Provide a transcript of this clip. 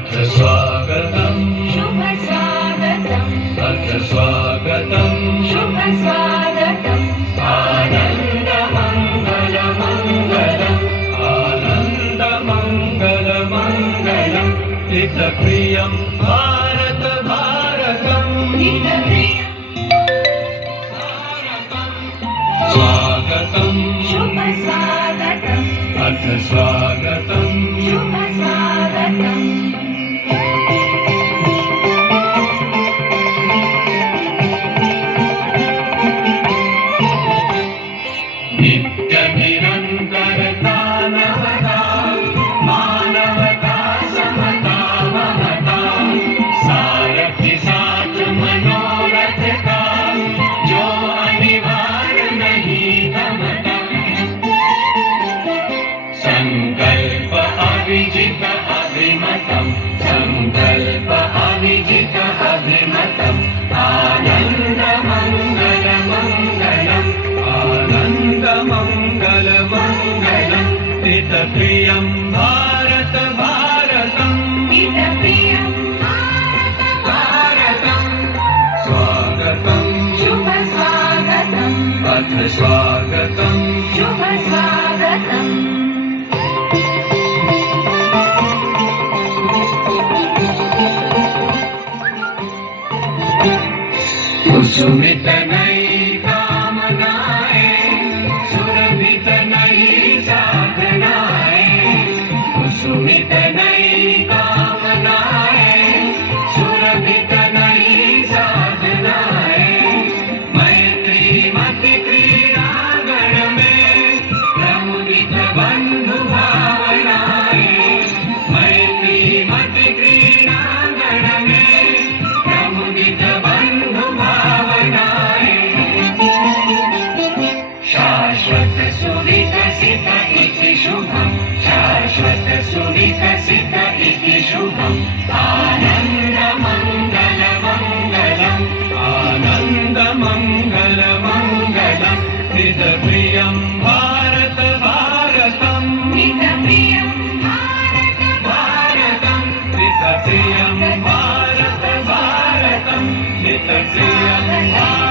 अथ स्वागतम् शुभ स्वागतम् अथ स्वागतम् शुभ स्वागतम् आनन्दमङ्गलमङ्गलम् आनन्दमङ्गलमङ्गलम् हितप्रियं भारत भारतम् स्वागतम् शुभ स्वागतम् अथ स्वागतम् शुभ स्वागतम् नित्यनिरन्तरता नवता मानवता समता ममता सारथि साथ मनोरथ का जो अनिवार्य नहीं गमता संकल्प अविजित अभिमतम् संकल्प अविजित अभिमतम् आनन्दमङ्गलमङ्गलम् आनन्दमङ्गलमङ्गलम् हितप्रियं भारत भारतम् हितप्रियं भारतम् स्वागतम् शुभ स्वागतम् अथ स्वागतम् शुभ स्वागतम् कुसुमित नई कामनाएं सुरभित नई साधनाएं कुसुमित नई कामनाएं सुरभित नई साधनाएं मैत्री मति क्रीड़ांगण में प्रमुदित बंधु भावनाएं मैत्री मति क्रीड़ांगण में प्रमुदित बंधु शाश्वत सुविकसित इति शुभम् शाश्वत सुविकसित इति शुभम् आनन्दमङ्गलमङ्गलम् आनन्दमङ्गलमङ्गलम् हितप्रियं भारत भारतम् हितप्रियं भारत भारतम् हितप्रियं भारत भारतम् हितप्रियं भारत